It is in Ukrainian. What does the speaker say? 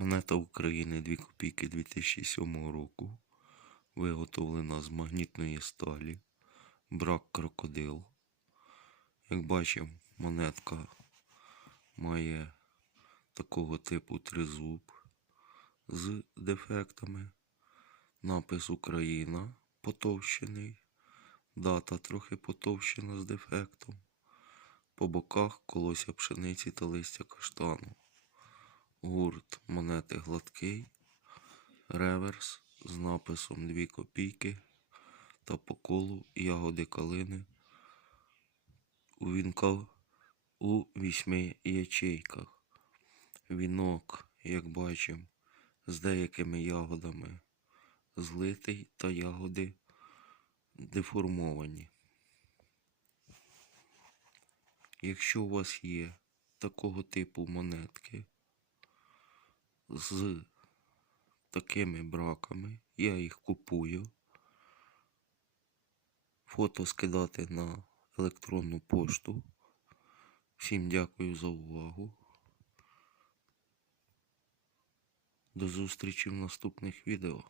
Монета України 2 копійки 2007 року. Виготовлена з магнітної сталі. Брак крокодил. Як бачимо, монетка має такого типу тризуб з дефектами. Напис Україна потовщений. Дата трохи потовщена з дефектом. По боках колося пшениці та листя каштану. Гурт монети гладкий, реверс з написом 2 копійки та по колу ягоди калини у вінках у вісьми ячейках. Вінок, як бачимо, з деякими ягодами злитий та ягоди деформовані. Якщо у вас є такого типу монетки з такими браками, я їх купую. Фото скидати на електронну пошту. Всім дякую за увагу. До зустрічі в наступних відео.